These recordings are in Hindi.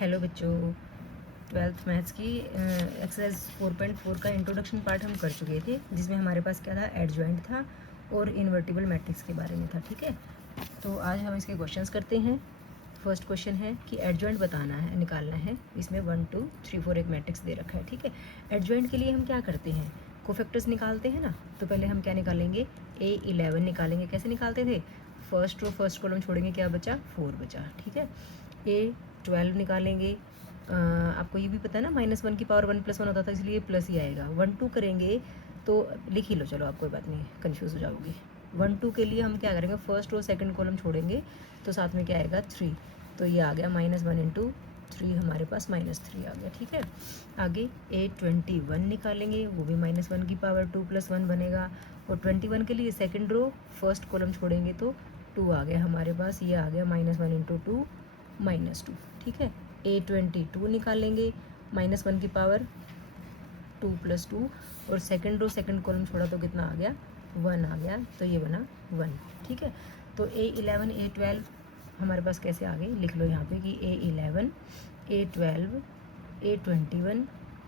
हेलो बच्चों, ट्वेल्थ मैथ्स की एक्सरसाइज 4.4 का इंट्रोडक्शन पार्ट हम कर चुके थे, जिसमें हमारे पास क्या था, एडजॉइंट था और इन्वर्टिबल मैट्रिक्स के बारे में था। ठीक है, तो आज हम इसके क्वेश्चंस करते हैं। फर्स्ट क्वेश्चन है कि एडजॉइंट बताना है, निकालना है। इसमें 1 2 3 4 एक मैट्रिक्स दे रखा है। ठीक है, एडजॉइंट के लिए हम क्या करते हैं, कोफैक्टर्स निकालते हैं ना। तो पहले हम क्या निकालेंगे, A11 निकालेंगे। कैसे निकालते थे, फर्स्ट रो फर्स्ट कॉलम छोड़ेंगे, क्या बचा, 4 बचा। ठीक है, A12 निकालेंगे। आपको ये भी पता है ना, -1 की पावर 1 + 1 होता था, इसलिए प्लस ही आएगा। 1 2 करेंगे तो लिख ही लो, चलो आप, कोई बात नहीं, कन्फ्यूज़ हो जाओगे। 1 2 के लिए हम क्या करेंगे, फर्स्ट रो सेकंड कॉलम छोड़ेंगे तो साथ में क्या आएगा, 3। तो ये आ गया -1 × 3, हमारे पास -3 आ गया। ठीक है, आगे A21 निकालेंगे, वो भी -1 की पावर 2 + 1 बनेगा। और 21 के लिए सेकंड रो फर्स्ट कॉलम छोड़ेंगे तो 2 आ गया हमारे पास, ये आ गया -1 × 2 -2। ठीक है, A22 निकालेंगे, -1 की पावर 2 + 2, और सेकंड रो सेकंड कॉलम छोड़ा तो कितना आ गया, 1 आ गया, तो ये बना 1। ठीक है, तो A11 A12 हमारे पास कैसे आ गए, लिख लो यहाँ पे कि A11 A12 A21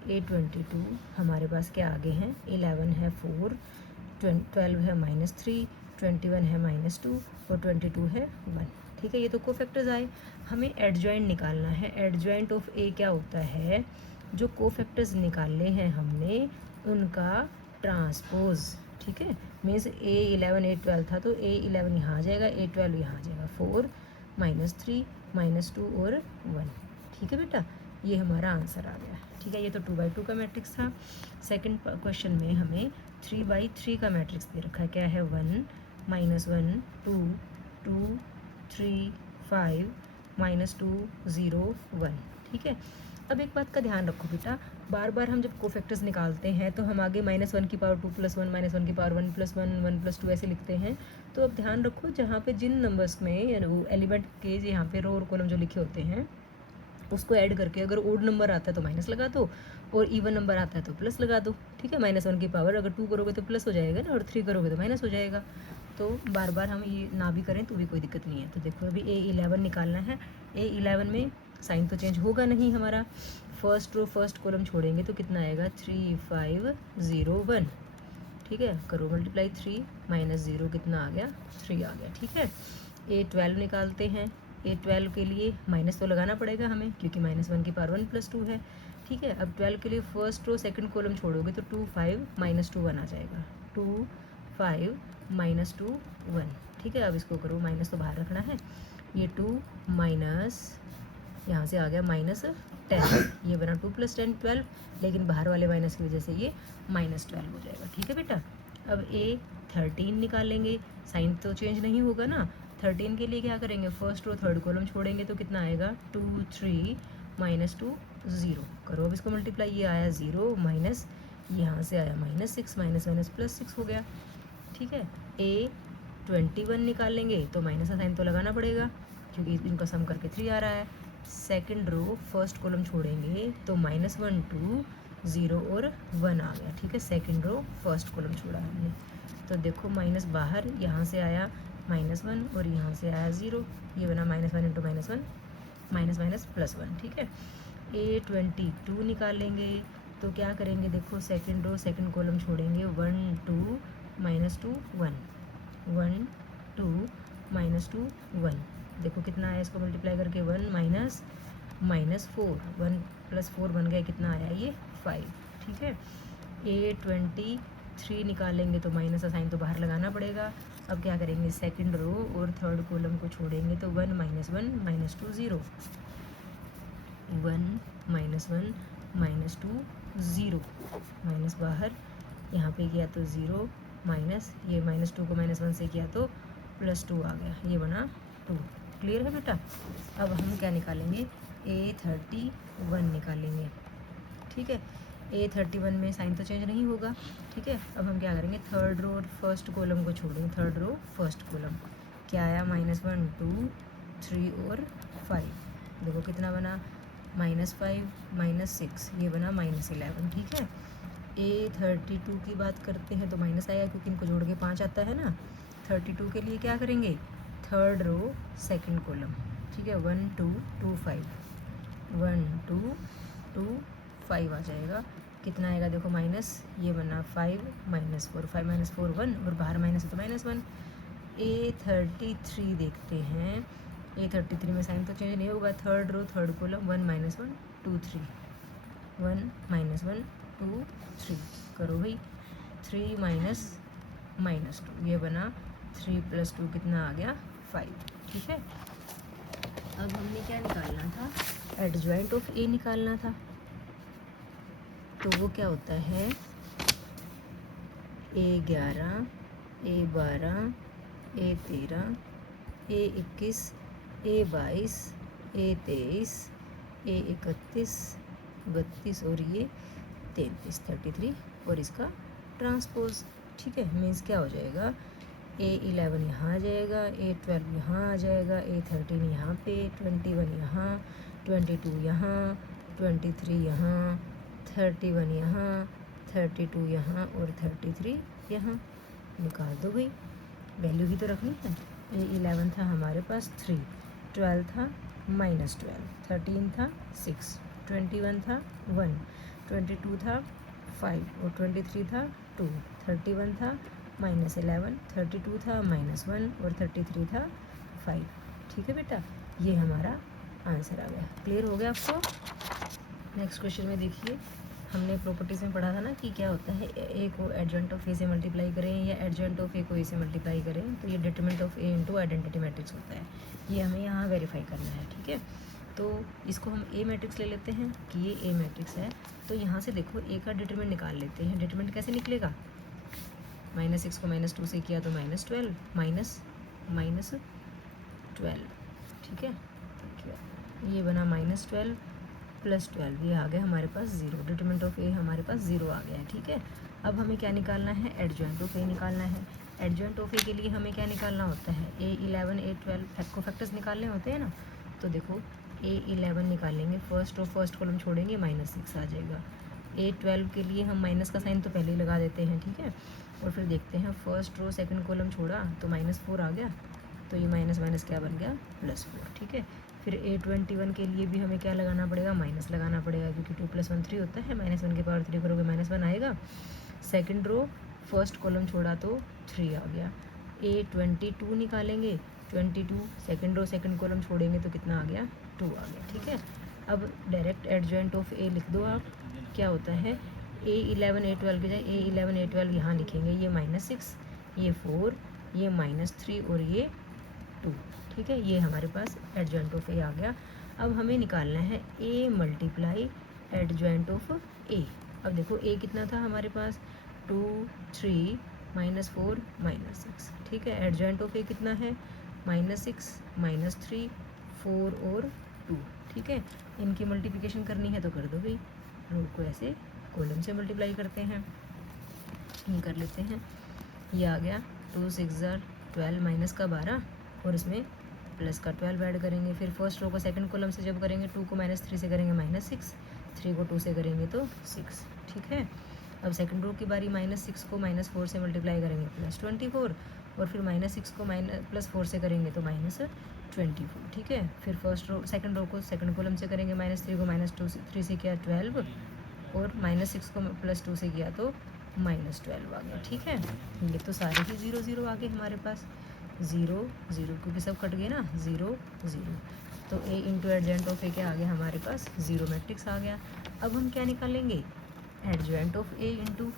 A22 हमारे पास क्या आगे हैं, 11 है 4, 12 है -3, 21 है -2 और 22 है 1। ठीक है, ये तो कोफैक्टर्स आए। हमें एडजॉइंट निकालना है। एडजॉइंट ऑफ ए क्या होता है, जो कोफैक्टर्स निकालने हैं हमने उनका ट्रांसपोज। ठीक है, मीन्स A11 A12 था तो A11 यहाँ आ जाएगा, A12 यहाँ आ जाएगा, 4 -3 -2 और 1। ठीक है बेटा, ये हमारा आंसर आ गया। ठीक है, ये तो 2/2 का मैट्रिक्स था। सेकंड क्वेश्चन में हमें 3/3 का मैट्रिक्स दे रखा है। क्या है, 1 -1 2 2 3 5 -2 0 1। ठीक है, अब एक बात का ध्यान रखो बेटा, बार बार हम जब कोफैक्टर्स निकालते हैं तो हम आगे -1 की पावर 2 + 1 -1 की पावर 1 + 1 1 + 2 ऐसे लिखते हैं। तो अब ध्यान रखो, जहाँ पे जिन नंबर्स में वो एलिमेंट के यहाँ पे रो और कॉलम जो लिखे होते हैं उसको ऐड करके अगर ओड नंबर आता है तो माइनस लगा दो, और इवन नंबर आता है तो प्लस लगा दो। ठीक है, -1 की पावर अगर 2 करोगे तो प्लस हो जाएगा ना, और 3 करोगे तो माइनस हो जाएगा। तो बार बार हम ये ना भी करें तो भी कोई दिक्कत नहीं है। तो देखो, अभी A11 निकालना है। A11 में साइन तो चेंज होगा नहीं हमारा, फर्स्ट रो फर्स्ट कॉलम छोड़ेंगे तो कितना आएगा, 3 5 0 1। ठीक है, करो मल्टीप्लाई, 3 -0 कितना आ गया, 3 आ गया। ठीक है, A12 निकालते हैं। A12 के लिए माइनस तो लगाना पड़ेगा हमें, क्योंकि -1 की पावर 1 + 2 है। ठीक है, अब 12 के लिए फर्स्ट रो सेकंड कॉलम छोड़ोगे तो 2 5 -2 1 आ जाएगा, 2 5 -2 1। ठीक है, अब इसको करो, माइनस तो बाहर रखना है, ये 2 माइनस यहाँ से आ गया -10, ये बना 2 + 10 12, लेकिन बाहर वाले माइनस की वजह से ये -12 हो जाएगा। ठीक है बेटा, अब A13 निकालेंगे, साइन तो चेंज नहीं होगा ना। 13 के लिए क्या करेंगे, फर्स्ट रो थर्ड कॉलम छोड़ेंगे तो कितना आएगा, 2 3 -2 0। करो अब इसको मल्टीप्लाई, ये आया 0 माइनस, यहाँ से आया -6, माइनस माइनस +6 हो गया। ठीक है, A21 निकालेंगे तो माइनस का साइन तो लगाना पड़ेगा, क्योंकि इनका सम करके 3 आ रहा है। सेकंड रो फर्स्ट कॉलम छोड़ेंगे तो -1 2 0 और 1 आ गया। ठीक है, सेकंड रो फर्स्ट कॉलम छोड़ा हमने, तो देखो माइनस बाहर, यहाँ से आया -1 और यहाँ से आया 0, ये बना -1 × -1 माइनस माइनस +1। ठीक है, A22 निकालेंगे तो क्या करेंगे, देखो सेकंड रो सेकंड कॉलम छोड़ेंगे, 1 2 -2 1 1 2 -2 1। देखो कितना आया, इसको मल्टीप्लाई करके 1 -4 1 + 4 बन गया, कितना आया ये 5। ठीक है, A23 निकालेंगे तो माइनस का साइन तो बाहर लगाना पड़ेगा। अब क्या करेंगे, सेकंड रो और थर्ड कॉलम को छोड़ेंगे तो 1 -1 -2 0 1 -1 -2 0, माइनस बाहर, यहाँ पे किया तो 0 माइनस, ये -2 को -1 से किया तो +2 आ गया, ये बना 2। क्लियर है बेटा, अब हम क्या निकालेंगे, A31 निकालेंगे। ठीक है, A31 में साइन तो चेंज नहीं होगा। ठीक है, अब हम क्या करेंगे, थर्ड रो और फर्स्ट कॉलम को छोड़ेंगे, थर्ड रो फर्स्ट कॉलम, क्या आया, -1 2 3 और 5। देखो कितना बना, -5 -6, ये बना -11। ठीक है, A32 की बात करते हैं तो माइनस आया, क्योंकि इनको जोड़ के 5 आता है ना। 32 के लिए क्या करेंगे, थर्ड रो सेकंड कॉलम, ठीक है, 1 2 2 5 1 2 2 5 आ जाएगा। कितना आएगा देखो माइनस, ये बना 5 -4, 5 -4 1, और बाहर माइनस है तो -1। A33 देखते हैं। A33 में साइन तो चेंज नहीं होगा। थर्ड रो थर्ड कॉलम 1 -1 2 3, 1 -1 2 3 करो भाई। 3 -2 ये बना 3 + 2 कितना आ गया 5। ठीक है, अब हमने क्या निकालना था, एडजॉइंट ऑफ ए निकालना था। तो वो क्या होता है, A11 A12 A13 A21 A22 A23 A31 32 और ये 33 और इसका ट्रांसपोज। ठीक है, मीन्स क्या हो जाएगा, A11 यहाँ आ जाएगा, A12 यहाँ आ जाएगा, A13 यहाँ पे, 21 यहाँ, 22 यहाँ, 23 यहाँ, 31 यहाँ, 32 यहाँ और 33 यहाँ। निकाल दो भाई, वैल्यू ही तो रखनी है। A11 था हमारे पास 3, 12 था -12, 13 था 6, 21 था 1, 22 था 5 और 23 था 2, 31 था -11, 32 था -1 और 33 था 5। ठीक है बेटा, ये हमारा आंसर आ गया। क्लियर हो गया आपको। नेक्स्ट क्वेश्चन में देखिए, हमने प्रॉपर्टीज़ में पढ़ा था ना कि क्या होता है, ए को एडजॉइंट ऑफ ए से मल्टीप्लाई करें या एडजॉइंट ऑफ ए को ए से मल्टीप्लाई करें तो ये determinant of A into identity matrix होता है। ये हमें यहाँ वेरीफाई करना है। ठीक है, तो इसको हम ए मैट्रिक्स ले लेते हैं कि ये ए मैट्रिक्स है। तो यहाँ से देखो ए का डिटरमिनेंट निकाल लेते हैं। डिटरमिनेंट कैसे निकलेगा, -6 को -2 से किया तो -12 -12। ठीक है, ये बना -12 + 12, ये आ गया हमारे पास 0। डिटरमिनेंट ऑफ ए हमारे पास 0 आ गया है। ठीक है, अब हमें क्या निकालना है, एडजॉइंट ऑफ ए निकालना है। एडजॉइंट ऑफ ए के लिए हमें क्या निकालना होता है, A11 A12 को फैक्टर्स निकालने होते हैं ना। तो देखो A11 निकालेंगे, फर्स्ट रो फर्स्ट कॉलम छोड़ेंगे, -6 आ जाएगा। A12 के लिए हम माइनस का साइन तो पहले ही लगा देते हैं। ठीक है, और फिर देखते हैं फर्स्ट रो सेकंड कॉलम छोड़ा तो -4 आ गया, तो ये माइनस माइनस क्या बन गया +4। ठीक है, फिर A21 के लिए भी हमें क्या लगाना पड़ेगा, माइनस लगाना पड़ेगा, क्योंकि 2 + 1 3 होता है। -1 की पावर 3 करोगे -1 आएगा। सेकंड रो फर्स्ट कॉलम छोड़ा तो 3 आ गया। A22 निकालेंगे, 22 सेकंड रो सेकंड कॉलम छोड़ेंगे तो कितना आ गया, 2 आ गया। ठीक है, अब डायरेक्ट एडजॉइंट ऑफ ए लिख दो आप। क्या होता है, A11 A12 के जाए A11 A12 यहाँ लिखेंगे, ये -6, ये 4, ये -3 और ये 2। ठीक है, ये हमारे पास एडजॉइंट ऑफ ए आ गया। अब हमें निकालना है A multiply adjoint of A. अब देखो ए कितना था हमारे पास, 2 3 -4 -6। ठीक है, एडजॉइंट ऑफ ए कितना है, -6 -3 4 और 2। ठीक है, इनकी मल्टीप्लिकेशन करनी है तो कर दो भाई, रो को ऐसे कॉलम से मल्टीप्लाई करते हैं, ये कर लेते हैं। ये आ गया 2 6 12 माइनस का 12 और इसमें प्लस का 12 ऐड करेंगे। फिर फर्स्ट रो को सेकंड कॉलम से जब करेंगे, 2 को -3 से करेंगे -6, 3 को 2 से करेंगे तो 6। ठीक है, अब सेकंड रो की बारी, -6 को -4 से मल्टीप्लाई करेंगे +24 और फिर -6 को +4 से करेंगे तो -24। ठीक है, फिर फर्स्ट रो सेकंड रो को सेकंड कॉलम से करेंगे, -3 को -3 से किया 12 और -6 को +2 से किया तो -12 आ गया। ठीक है, ये तो सारे ही 0 0 आ गए हमारे पास, 0 0 क्योंकि सब कट गए ना, 0 0। तो ए इंटू एडजॉइंट ऑफ ए क्या आ गया हमारे पास, 0 मैट्रिक्स आ गया। अब हम क्या निकालेंगे, adjoint of A into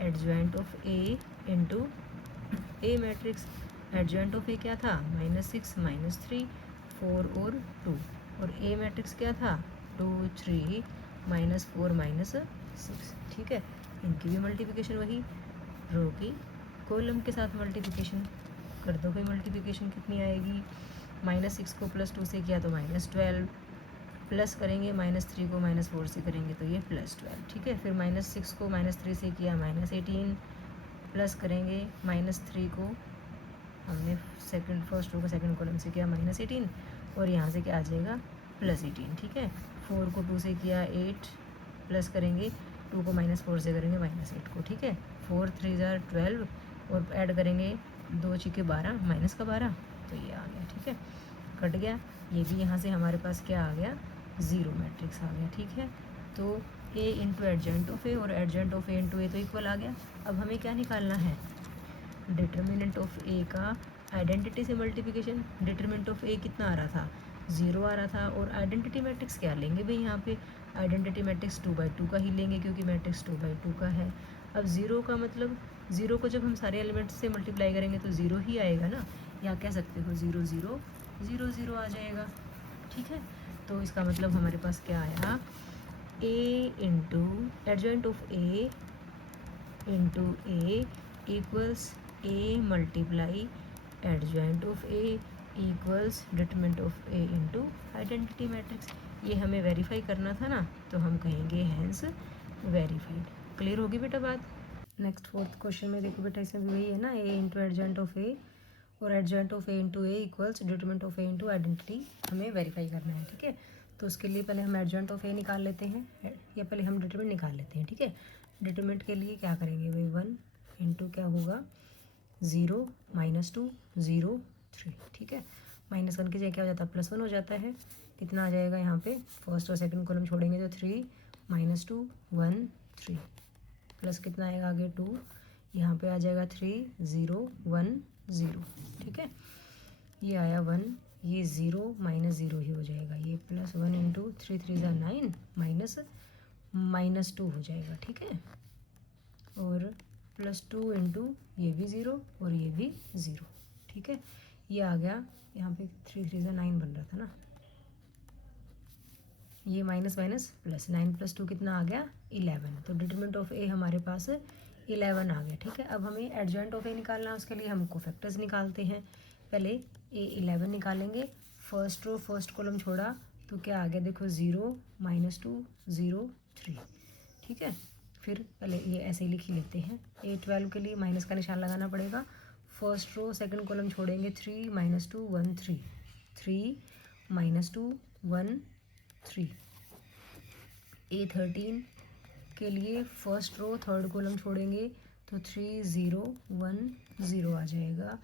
adjoint of A into A matrix. Adjoint of A क्या था, -6 -3 4 और 2, और ए मैट्रिक्स क्या था, 2 3 -4 -6। ठीक है, इनकी भी मल्टीप्लिकेशन वही रो की कॉलम के साथ मल्टीप्लिकेशन कर दो भाई। मल्टीप्लिकेशन कितनी आएगी, -6 को +2 से किया तो -12, प्लस करेंगे -3 को -4 से करेंगे तो ये +12। ठीक है, फिर -6 को -3 से किया -18, प्लस करेंगे -3 को हमने फर्स्ट रो को सेकंड कॉलम से किया -18 और यहाँ से क्या आ जाएगा +18। ठीक है, 4 को 2 से किया 8, प्लस करेंगे 2 को -4 से करेंगे -8 को। ठीक है, 4 3 12 और ऐड करेंगे 2 × 12 -12 तो ये आ गया। ठीक है, कट गया, ये भी यहाँ से हमारे पास क्या आ गया, 0 मैट्रिक्स आ गया। ठीक है, तो ए इंटू एडजेंट ऑफ ए और एडजेंट ऑफ ए इंटू ए तो इक्वल आ गया। अब हमें क्या निकालना है, डिटर्मिनेंट ऑफ ए का आइडेंटिटी से मल्टीप्लिकेशन। डिटर्मिनेंट ऑफ ए कितना आ रहा था, 0 आ रहा था, और आइडेंटिटी मैट्रिक्स क्या लेंगे भाई, यहाँ पे आइडेंटिटी मैट्रिक्स 2/2 का ही लेंगे क्योंकि मैट्रिक्स 2/2 का है। अब 0 का मतलब 0 को जब हम सारे एलिमेंट्स से मल्टीप्लाई करेंगे तो 0 ही आएगा ना, या कह सकते हो 0 0 0 0 आ जाएगा। ठीक है, तो इसका मतलब हमारे पास क्या आया, A into adjoint of A into A equals A multiply adjoint of A equals determinant of A into identity matrix. ये हमें वेरीफाई करना था ना, तो हम कहेंगे हैंस वेरीफाइड। क्लियर होगी बेटा बात। नेक्स्ट फोर्थ क्वेश्चन में देखो बेटा, इसमें भी वही है ना, ए इंटू एडजेंट ऑफ ए और एडजेंट of A into A equals determinant of A into identity हमें वेरीफाई करना है। ठीक है, तो उसके लिए पहले हम एडजेंट ऑफ ए निकाल लेते हैं, या पहले हम डिटरमिनेंट निकाल लेते हैं। ठीक है, डिटरमिनेंट के लिए क्या करेंगे भाई, 1 इंटू क्या होगा, 0 -2 0 3। ठीक है, -1 की जगह क्या हो जाता है, +1 हो जाता है। कितना आ जाएगा यहाँ पे, फर्स्ट और सेकंड कॉलम छोड़ेंगे तो 3 -2 1 3 प्लस कितना आएगा आगे 2, यहाँ पे आ जाएगा 3 0 1 0। ठीक है, ये आया 1, ये 0 -0 ही हो जाएगा, ये +1 इंटू 3 3 ज़ा 9 -2 हो जाएगा। ठीक है, और +2 इंटू ये भी 0 और ये भी 0। ठीक है, ये आ गया, यहाँ पे 3 3 ज़ा 9 बन रहा था ना, ये माइनस माइनस प्लस, 9 + 2 कितना आ गया, 11। तो डिटरमिनेंट ऑफ ए हमारे पास 11 आ गया। ठीक है, अब हमें एडजेंट ऑफ ए निकालना है, उसके लिए हम कोफैक्टर्स निकालते हैं। पहले ए 11 निकालेंगे, फर्स्ट रो फर्स्ट कॉलम छोड़ा तो क्या आ गया, देखो 0 -2 0 3। ठीक है, फिर पहले ये ऐसे ही लिख ही लेते हैं। ए 12 के लिए माइनस का निशान लगाना पड़ेगा, फर्स्ट रो सेकंड कॉलम छोड़ेंगे, 3 -2 1 3 3 -2 1 3। ए 13 के लिए फर्स्ट रो थर्ड कॉलम छोड़ेंगे तो 3 0 1 0 आ जाएगा।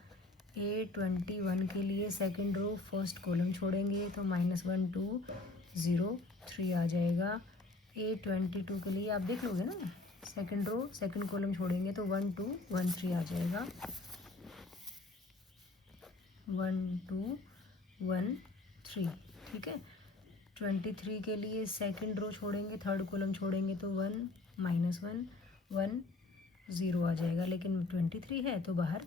ए 21 के लिए सेकंड रो फर्स्ट कॉलम छोड़ेंगे तो -1 2 0 3 आ जाएगा। ए 22 के लिए आप देख लोगे ना, सेकंड रो सेकंड कॉलम छोड़ेंगे तो 1 2 1 3 आ जाएगा, 1 2 1 3। ठीक है, 23 के लिए सेकंड रो छोड़ेंगे थर्ड कॉलम छोड़ेंगे तो 1 -1 1 0 आ जाएगा, लेकिन 23 है तो बाहर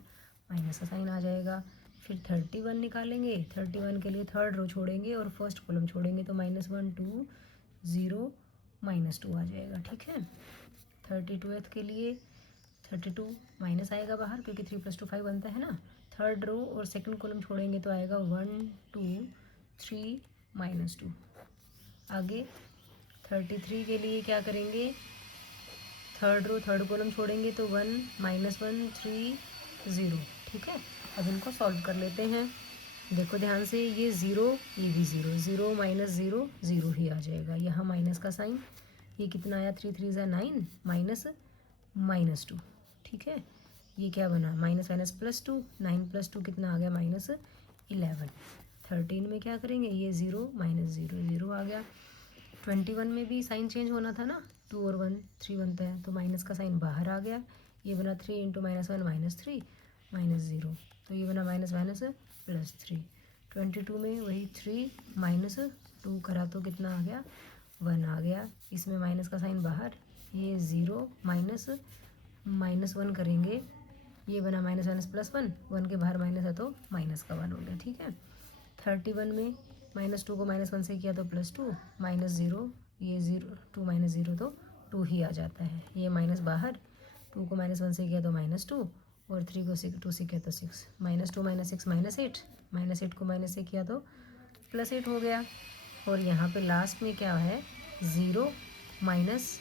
माइनस का साइन आ जाएगा। फिर 31 निकालेंगे, 31 के लिए थर्ड रो छोड़ेंगे और फर्स्ट कॉलम छोड़ेंगे तो -1 2 0 -2 आ जाएगा। ठीक है, 32th के लिए 32 माइनस आएगा बाहर क्योंकि 3 + 2 5 बनता है ना, थर्ड रो और सेकंड कॉलम छोड़ेंगे तो आएगा 1 2 3 -2। आगे 33 के लिए क्या करेंगे, थर्ड रो थर्ड कॉलम छोड़ेंगे तो 1 -1 3 0। ठीक है, अब इनको सॉल्व कर लेते हैं। देखो ध्यान से, ये 0 ये भी 0 0 -0 0 ही आ जाएगा, यहाँ माइनस का साइन। ये कितना आया, 3 3 ज़ा 9 -2। ठीक है, ये क्या बना, माइनस +2 9 + 2 कितना आ गया, -11। 13 में क्या करेंगे, ये 0 -0 0 आ गया। 21 में भी साइन चेंज होना था ना, 2 और 1 3 बनता है तो माइनस का साइन बाहर आ गया, ये बना 3 × -1 -3 -0, तो ये बना -+3। 22 में वही 3 -2 करा तो कितना आ गया, 1 आ गया, इसमें माइनस का साइन बाहर, ये 0 -1 करेंगे, ये बना -1 1 के बाहर माइनस है तो माइनस का 1 हो गया। ठीक है, 31 में -2 को -1 से किया तो +2 -0, ये 0 2 -0 तो 2 ही आ जाता है, ये माइनस बाहर, 2 को -1 से किया तो -2 और 3 को 2 से किया तो 6, -2 -6 -8 -8 को माइनस से किया तो +8 हो गया। और यहाँ पे लास्ट में क्या है, 0 -3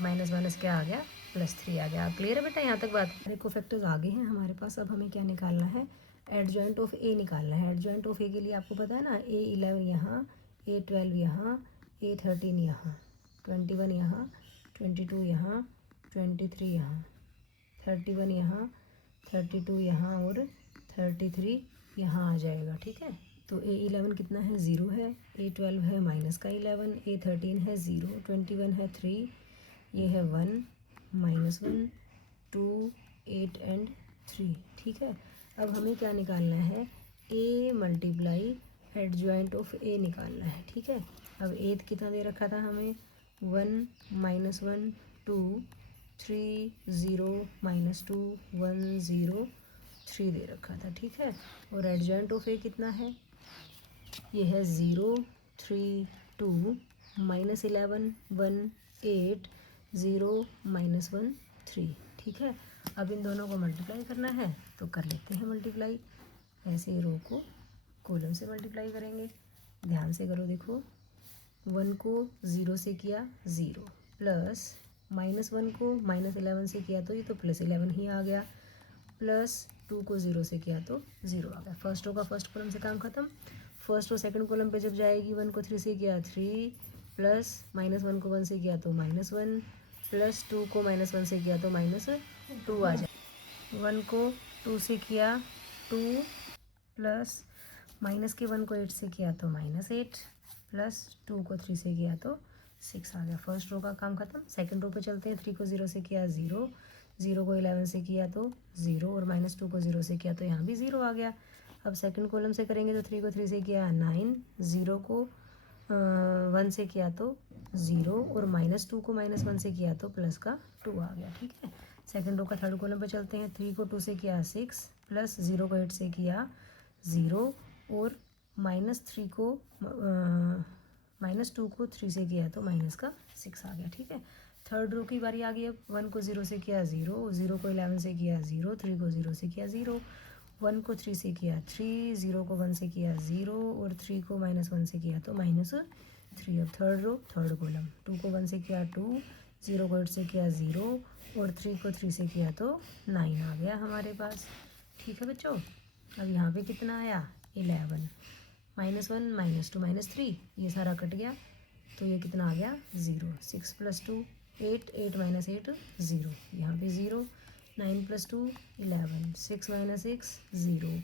माइनस क्या आ गया, +3 आ गया। क्लियर है बेटा यहाँ तक बात। अरे कोफैक्टर्स आगे हैं हमारे पास, अब हमें क्या निकालना है, एडजॉइंट ऑफ ए निकालना है। एडजॉइंट ऑफ ए के लिए आपको पता है ना, ए 11 यहाँ, ए 12 यहाँ, ए 13 यहाँ, 21 यहाँ, 22 यहाँ, 23 यहाँ, 31 यहाँ, 32 यहाँ और 33 यहाँ आ जाएगा, ठीक है। तो A11 कितना है, 0 है, A12 है माइनस का 11, A13 है 0, 21 है 3, ये है 1, -1, 2, 8 एंड 3, ठीक है। अब हमें क्या निकालना है, A multiply adjoint of A निकालना है, ठीक है। अब A कितना दे रखा था हमें, 1, -1, 2, 3, 0, -2, 1, 0, 3 दे रखा था, ठीक है। और एडजॉइंट ऑफ A कितना है, ये है 0, 3, 2, -11, 1, 8, 0, -1, 3, ठीक है। अब इन दोनों को मल्टीप्लाई करना है तो कर लेते हैं मल्टीप्लाई। ऐसे रो को कॉलम से मल्टीप्लाई करेंगे, ध्यान से करो। देखो 1 को 0 से किया 0, प्लस -1 को -11 से किया तो ये तो +11 ही आ गया, प्लस 2 को 0 से किया तो 0 आ गया। फर्स्ट रो का फर्स्ट कॉलम से काम खत्म। फर्स्ट रो सेकंड कॉलम पे जब जाएगी, 1 को 3 से किया 3, प्लस -1 को 1 से किया तो -1, प्लस 2 को -1 से किया तो -2 आ जाए। 1 को 2 से किया 2, प्लस -1 को 8 से किया तो -8, प्लस 2 को 3 से किया तो 6 आ गया। फर्स्ट रो का काम खत्म। सेकंड रो पे चलते हैं। 3 को 0 से किया 0, 0 को 11 से किया तो 0, और -2 को 0 से किया तो यहाँ भी 0 आ गया। अब सेकंड कॉलम से करेंगे तो 3 को 3 से किया 9, 0 को 1 से किया तो 0, और -2 को -1 से किया तो प्लस का 2 आ गया, ठीक है। सेकंड रो का थर्ड कॉलम पे चलते हैं। 3 को 2 से किया 6, प्लस 0 को 8 से किया 0, और -2 को 3 से किया तो -6 आ गया, ठीक है। थर्ड रो की बारी आ गई। अब 1 को 0 से किया 0, 0 को 11 से किया 0, 3 को 0 से किया 0, 1 को 3 से किया 3, 0 को 1 से किया 0, और 3 को -1 से किया तो -3। अब थर्ड रो थर्ड कॉलम, 2 को 1 से किया 2, 0 को 8 से किया 0, और 3 को 3 से किया तो 9 आ गया हमारे पास, ठीक है बच्चों। अब यहाँ पे कितना आया, 11, -1, -2, -3, ये सारा कट गया तो ये कितना आ गया, 0। 6 + 2 8, 8 - 8 0, यहाँ पे 0, 9 + 2 11, 6 - 6 0,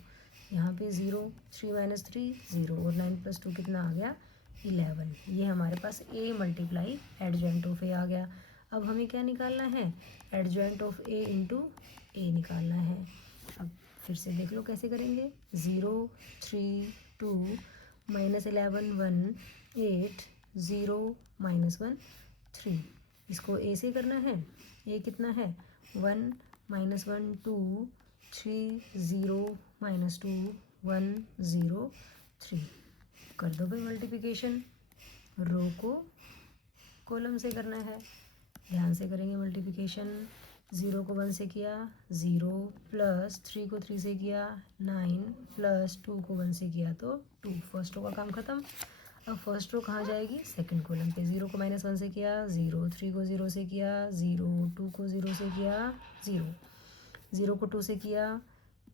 यहाँ पे 0, 3 - 3 0, और 9 + 2 कितना आ गया, 11। ये हमारे पास A multiply adjoint of A आ गया। अब हमें क्या निकालना है, adjoint of A into A निकालना है। अब फिर से देख लो कैसे करेंगे। 0, 3, 2, -11 1, 8, 0, -1 3, इसको A से करना है। A कितना है, 1, -1 2, 3, 0, -2, 1, 0, 3। कर दो भाई मल्टीप्लिकेशन। रो को कॉलम से करना है, ध्यान से करेंगे मल्टीप्लिकेशन। 0 को 1 से किया 0, प्लस 3 को 3 से किया 9, प्लस 2 को 1 से किया तो 2। फर्स्ट रो का काम खत्म। अब फर्स्ट रो कहाँ जाएगी, सेकंड कॉलम पे। 0 को -1 से किया 0, 3 को 0 से किया 0, 2 को 0 से किया 0, 0 को 2 से किया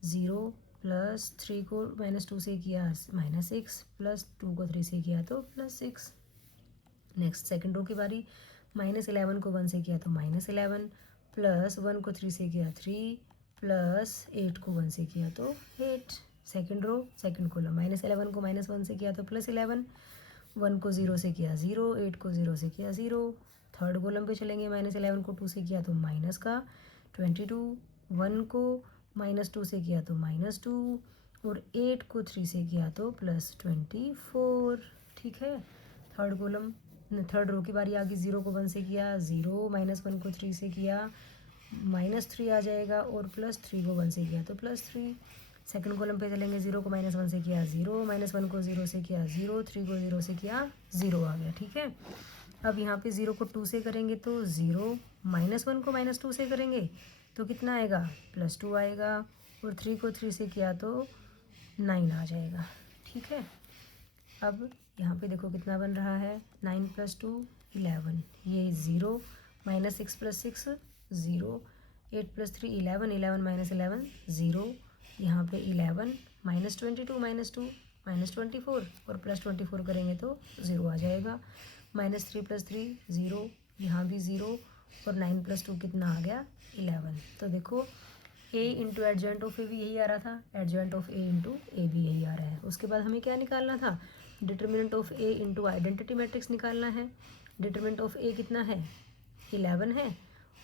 0, प्लस 3 को -2 से किया -6, प्लस 2 को 3 से किया तो +6। नेक्स्ट सेकंड रो की बारी। -11 को 1 से किया तो -11, प्लस 1 को 3 से किया 3, प्लस 8 को 1 से किया तो 8। Second row second column. -11 को -1 से किया तो +11, 1 को 0 से किया 0, 8 को 0 से किया 0। थर्ड कॉलम पे चलेंगे। -11 को 2 से किया तो -22, 1 को -2 से किया तो -2, और 8 को 3 से किया तो +24, ठीक है। थर्ड कॉलम थर्ड रो की बारी आ गई। 0 को 1 से किया 0, -1 को 3 से किया -3 आ जाएगा, और +3 को 1 से किया तो +3। सेकंड कॉलम पे चलेंगे। 0 को -1 से किया 0, -1 को 0 से किया 0, 3 को 0 से किया 0 आ गया, ठीक है। अब यहाँ पे 0 को 2 से करेंगे तो 0, -1 को -2 से करेंगे तो कितना आएगा, +2 आएगा, और 3 को 3 से किया तो 9 आ जाएगा, ठीक है। अब यहाँ पे देखो कितना बन रहा है, 9 + 2 11, ये 0, -6 + 6 0, 8 + 3 11, 11 - 11 0, यहाँ पे 11, -22 -2 -24, और +24 करेंगे तो 0 आ जाएगा। -3 + 3 0, यहाँ भी 0, और 9 + 2 कितना आ गया, 11। तो देखो ए इंटू एडजॉइंट ऑफ ए भी यही आ रहा था, एडजॉइंट ऑफ ए इंटू ए भी यही आ रहा है। उसके बाद हमें क्या निकालना था, determinant of A into identity matrix निकालना है। डिटर्मिनेंट ऑफ ए कितना है, 11 है,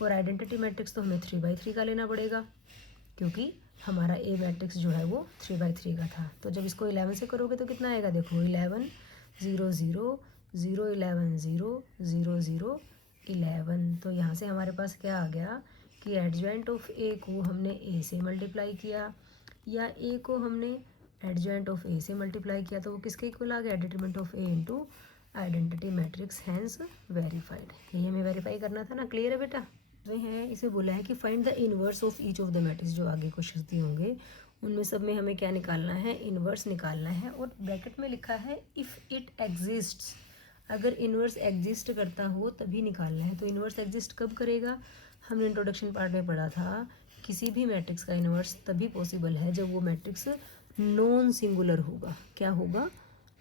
और आइडेंटिटी मैट्रिक्स तो हमें 3/3 का लेना पड़ेगा, क्योंकि हमारा ए मैट्रिक्स जो है वो 3/3 का था। तो जब इसको 11 से करोगे तो कितना आएगा, देखो 11 0 0 0 11 0 0 0 11। तो यहाँ से हमारे पास क्या आ गया कि एडजॉइंट ऑफ ए को हमने ए से मल्टीप्लाई किया, या ए को हमने एडजॉइंट ऑफ ए से मल्टीप्लाई किया, तो वो किसके इक्वल आ गया, determinant of A into identity matrix, hence verified. ये हमें वेरीफाई करना था ना, क्लियर है बेटा। वे हैं, इसे बोला है कि find the inverse of each of the matrix, जो आगे क्वेश्चन दिए होंगे उनमें सब में हमें क्या निकालना है, इनवर्स निकालना है। और ब्रैकेट में लिखा है इफ़ इट एग्जिस्ट्स, अगर इन्वर्स एग्जिस्ट करता हो तभी निकालना है। तो इन्वर्स एग्जिस्ट कब करेगा, हमने इंट्रोडक्शन पार्ट में पढ़ा था, किसी भी मैट्रिक्स का इन्वर्स तभी पॉसिबल है जब वो मैट्रिक्स नॉन सिंगुलर होगा। क्या होगा,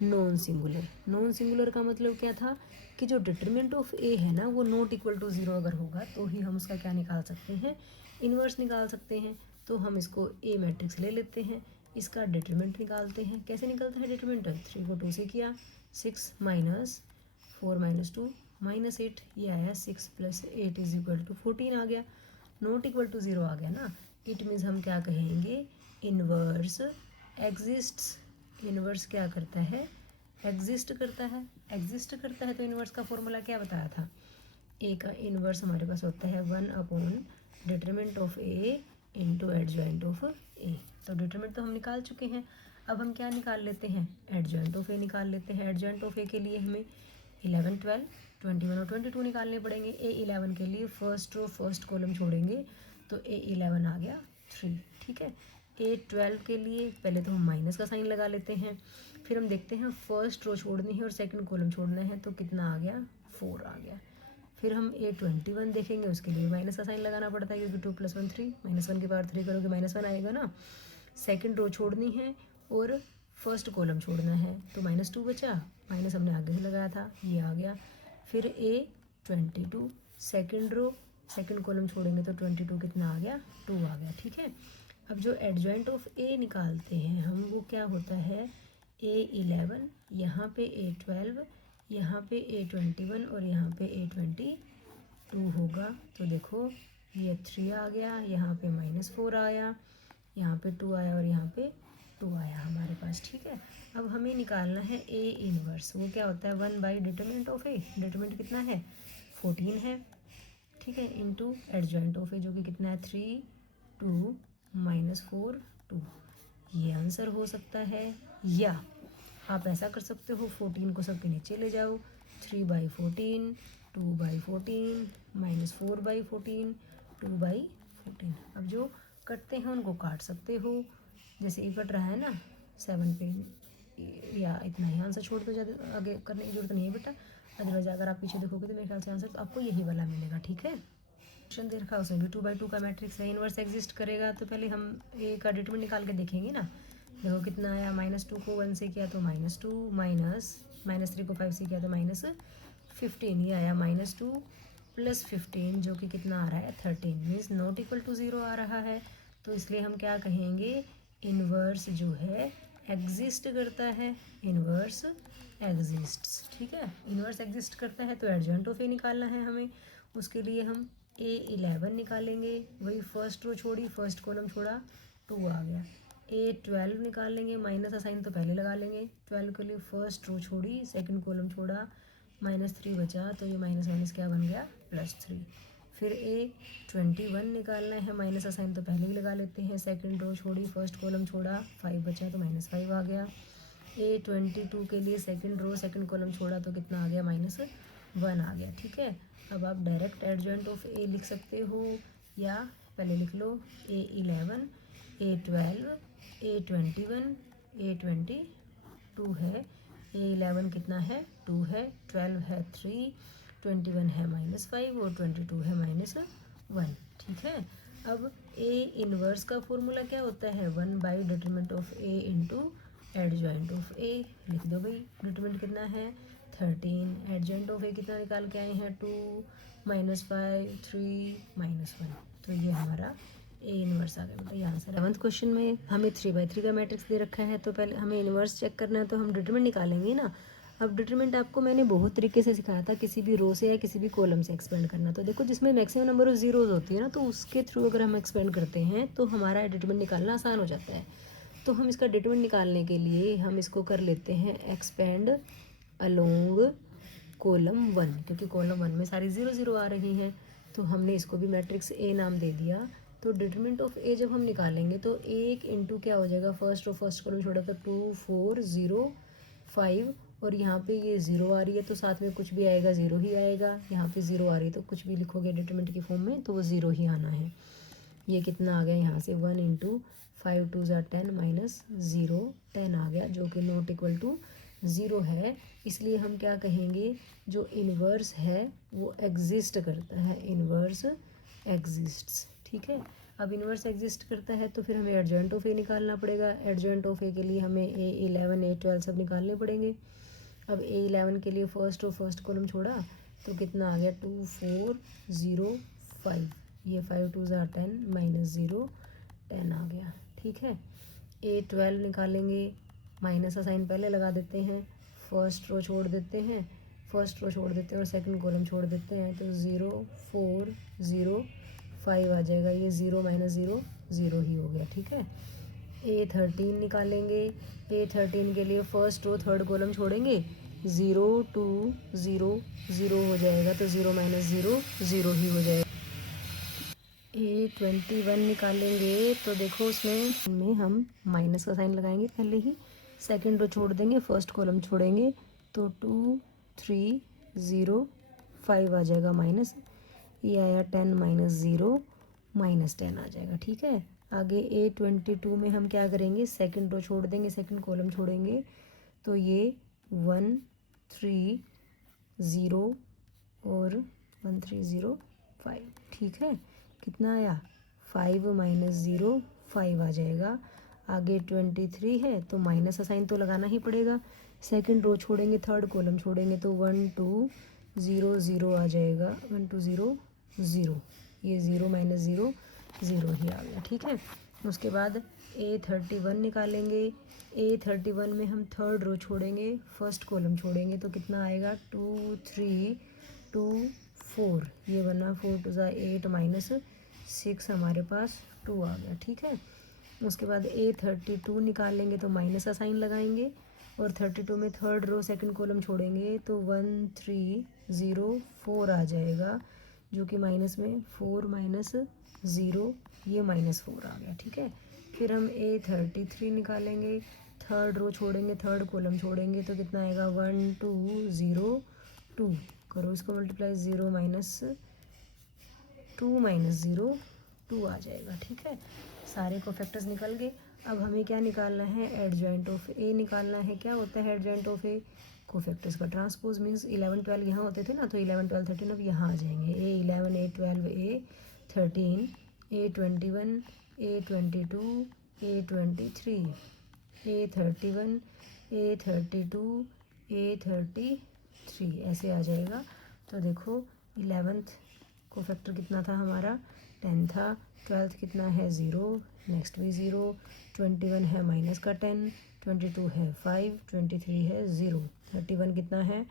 नॉन सिंगुलर। नॉन सिंगुलर का मतलब क्या था कि जो डिटरमिनेंट ऑफ ए है ना वो नॉट इक्वल टू 0 अगर होगा तो ही हम उसका क्या निकाल सकते हैं, इन्वर्स निकाल सकते हैं। तो हम इसको ए मैट्रिक्स ले लेते हैं, इसका डिटरमिनेंट निकालते हैं। कैसे निकलता है डिटरमिनेंट, 3 को 2 से किया, 6 माइनस 4 माइनस 2 माइनस 8, ये आया 6 + 8 = 14 आ गया, नॉट इक्वल टू 0 आ गया ना। इट मीन्स हम क्या कहेंगे, इन्वर्स एग्जिस्ट्स। इन्वर्स क्या करता है, एग्जिस्ट करता है। एग्जिस्ट करता है तो इन्वर्स का फॉर्मूला क्या बताया था, ए का इन्वर्स हमारे पास होता है 1/, determinant of A into adjoint of A. तो डिटरमिनेंट तो हम निकाल चुके हैं, अब हम क्या निकाल लेते हैं, एडजॉइंट ऑफ ए निकाल लेते हैं। एडजॉइंट ऑफ ए के लिए हमें 11 12 21 और 22 निकालने पड़ेंगे। ए 11 के लिए फर्स्ट रो फर्स्ट कॉलम छोड़ेंगे तो ए 11 आ गया 3, ठीक है। ए 12 के लिए पहले तो हम माइनस का साइन लगा लेते हैं, फिर हम देखते हैं फर्स्ट रो छोड़नी है और सेकंड कॉलम छोड़ना है, तो कितना आ गया, 4 आ गया। फिर हम ए 21 देखेंगे, उसके लिए माइनस का साइन लगाना पड़ता है क्योंकि 2 + 1 3, -1 की पावर 3 करोगे -1 आएगा ना। सेकंड रो छोड़नी है और फर्स्ट कॉलम छोड़ना है, तो -2 बचा, माइनस हमने आगे से लगाया था, ये आ गया। फिर ए 22 सेकंड रो सेकंड कॉलम छोड़ेंगे तो 22 कितना आ गया, 2 आ गया, ठीक है। अब जो एडजॉइंट ऑफ ए निकालते हैं हम, वो क्या होता है, ए 11, यहाँ पे ए 12, यहाँ पे ए 21 और यहाँ पे ए 22 होगा। तो देखो ये 3 आ गया, यहाँ पे -4 आया, यहाँ पे 2 आया और यहाँ पे 2 आया हमारे पास, ठीक है। अब हमें निकालना है ए इनवर्स, वो क्या होता है, 1 डिटरमिनेंट ऑफ ए। डिटरमिनेंट कितना है, 14 है, ठीक है, इंटू एडजॉइंट ऑफ ए जो कि कितना है, 3 2 -4 2। ये आंसर हो सकता है। या आप ऐसा कर सकते हो, 14 को सबके नीचे ले जाओ, 3/14 2/14 -4/14 2/14। अब जो कटते हैं उनको काट सकते हो, जैसे ये कट रहा है ना 7 पे, या इतना ही आंसर छोड़ दो, ज़्यादा आगे करने की जरूरत नहीं है बेटा। अदरवाइज अगर आप पीछे देखोगे तो मेरे ख्याल से आंसर तो आपको यही वाला मिलेगा, ठीक है। क्वेश्चन दे रखा उसमें भी 2/2 का मैट्रिक्स है, इन्वर्स एग्जिस्ट करेगा, तो पहले हम ए का डिटरमिनेंट निकाल के देखेंगे ना। देखो कितना आया, -2 को 1 से किया तो -2, -3 को 5 से किया तो -15, ये आया -2 + 15 जो कि कितना आ रहा है, 13, मीन्स नॉट इक्वल टू 0 आ रहा है। तो इसलिए हम क्या कहेंगे, इन्वर्स जो है एग्जिस्ट करता है, इन्वर्स एग्जिस्ट्स, ठीक है। इन्वर्स एग्जिस्ट करता है तो एडजॉइंट ऑफ ए निकालना है हमें, उसके लिए हम ए 11 निकालेंगे, वही फर्स्ट रो छोड़ी फर्स्ट कॉलम छोड़ा 2 आ गया। ए 12 निकाल लेंगे, माइनस का साइन तो पहले लगा लेंगे, 12 के लिए फर्स्ट रो छोड़ी सेकंड कॉलम छोड़ा, -3 बचा, तो ये माइनस क्या बन गया, +3। फिर ए 21 निकालना है, माइनस का साइन तो पहले ही लगा लेते हैं, सेकंड रो छोड़ी फर्स्ट कॉलम छोड़ा, 5 बचा तो -5 आ गया। ए 22 के लिए सेकंड रो सेकंड कॉलम छोड़ा तो कितना आ गया, -1 आ गया, ठीक है। अब आप डायरेक्ट एडजॉइंट ऑफ ए लिख सकते हो, या पहले लिख लो ए 11 ए 12 ए 21 ए 22 है, ए 11 कितना है, 2 है, 12 है 3, 21 है -5 और 22 है -1, ठीक है। अब ए इनवर्स का फॉर्मूला क्या होता है, 1 determinant of A into adjoint of A. लिख दो भाई, डिटरमिनेंट कितना है 13, एडजॉइंट ऑफ ए कितना निकाल के आए हैं 2 -5 3 -1, तो ये हमारा ए इनवर्स आ गया बेटा, ये आंसर है। 11th क्वेश्चन में हमें 3/3 का मैट्रिक्स दे रखा है, तो पहले हमें इनवर्स चेक करना है, तो हम डिटरमिनेंट निकालेंगे ना। अब डिटरमिनेंट आपको मैंने बहुत तरीके से सिखाया था, किसी भी रो से या किसी भी कॉलम से एक्सपेंड करना। तो देखो जिसमें मैक्सिमम नंबर ऑफ जीरोज होती है ना, तो उसके थ्रू अगर हम एक्सपेंड करते हैं तो हमारा डिटरमिनेंट निकालना आसान हो जाता है। तो हम इसका डिटरमिनेंट निकालने के लिए हम इसको कर लेते हैं एक्सपेंड अलोंग कॉलम 1, क्योंकि कॉलम 1 में सारी 0 0 आ रही हैं, तो हमने इसको भी मैट्रिक्स ए नाम दे दिया। तो डिटरमिनेंट ऑफ ए जब हम निकालेंगे तो 1 इंटू क्या हो जाएगा, फर्स्ट और फर्स्ट कॉलम छोड़ा तो 2 4 0 5, और यहाँ पे ये 0 आ रही है तो साथ में कुछ भी आएगा 0 ही आएगा। यहाँ पे 0 आ रही है तो कुछ भी लिखोगे डिटरमिनेंट की फॉर्म में तो वो 0 ही आना है। ये कितना आ गया यहाँ से 1 इंटू 5 2 ज़ा 10 माइनस 0 10 आ गया, जो कि नॉट इक्वल टू 0 है। इसलिए हम क्या कहेंगे, जो इन्वर्स है वो एग्जिस्ट करता है, इन्वर्स एग्जिस्ट्स। ठीक है, अब इन्वर्स एग्जिस्ट करता है तो फिर हमें एडजॉइंट ऑफ ए निकालना पड़ेगा। एडजॉइंट ऑफ ए के लिए हमें A11 A12 सब निकालने पड़ेंगे। अब A11 के लिए फर्स्ट और फर्स्ट कॉलम छोड़ा तो कितना आ गया 2 4 0 5, ये 5 2 ज़ा 10 माइनस 0 10 आ गया। ठीक है, A12 निकालेंगे, माइनस का साइन पहले लगा देते हैं, फर्स्ट रो छोड़ देते हैं, फर्स्ट रो छोड़ देते हैं और सेकंड कॉलम छोड़ देते हैं, तो 0 4 0 5 आ जाएगा। ये 0 माइनस 0 0 ही हो गया। ठीक है, A13 निकालेंगे। A13 के लिए फर्स्ट रो थर्ड कॉलम छोड़ेंगे, 0 2 0 0 हो जाएगा, तो 0 माइनस 0 0 ही हो जाएगा। A21 निकालेंगे तो देखो उसमें हम माइनस का साइन लगाएंगे पहले ही, सेकंड रो छोड़ देंगे, फर्स्ट कॉलम छोड़ेंगे, तो 2 3 0 5 आ जाएगा माइनस, ये आया 10 माइनस 0 माइनस 10 आ जाएगा। ठीक है, आगे A22 में हम क्या करेंगे, सेकंड रो छोड़ देंगे, सेकंड कॉलम छोड़ेंगे, तो ये 1 3 0 और 1 3 0 5। ठीक है, कितना आया 5 माइनस 0 5 आ जाएगा। आगे 23 है तो माइनस का साइन तो लगाना ही पड़ेगा, सेकंड रो छोड़ेंगे, थर्ड कॉलम छोड़ेंगे, तो 1 2 0 0 आ जाएगा, 1 2 0 0, ये 0 माइनस 0 0 ही आ गया। ठीक है, उसके बाद A31 निकालेंगे। A31 में हम थर्ड रो छोड़ेंगे, फर्स्ट कॉलम छोड़ेंगे, तो कितना आएगा 2 3 2 4, ये बना 4 2 ज़ा 8 माइनस 6, हमारे पास 2 आ गया। ठीक है, उसके बाद A32 निकालेंगे तो माइनस का साइन लगाएंगे, और 32 में थर्ड रो सेकंड कॉलम छोड़ेंगे, तो 1 3 0 4 आ जाएगा, जो कि माइनस में 4 माइनस 0, ये माइनस 4 आ गया। ठीक है, फिर हम A33 निकालेंगे, थर्ड रो छोड़ेंगे, थर्ड कॉलम छोड़ेंगे, तो कितना आएगा 1 2 0 2, करो इसको मल्टीप्लाई, 0 माइनस 2 माइनस 0 2 आ जाएगा। ठीक है, सारे को फैक्टर्स निकल गए। अब हमें क्या निकालना है, एडजॉइंट ऑफ ए निकालना है। क्या होता है एडजॉइंट ऑफ ए, कोफैक्टर्स का ट्रांसपोज, मीन्स 11 12 यहाँ होते थे ना, तो 11 12 13 अब यहाँ आ जाएंगे। A11 A12 A13 A21 A22 A23 A31 A32 A33 ऐसे आ जाएगा। तो देखो 11th को फैक्टर कितना था हमारा 10 था, 12th कितना है 0, नेक्स्ट भी 0, 21 है माइनस का 10, 22 है 5, 23 है 0, 31 कितना है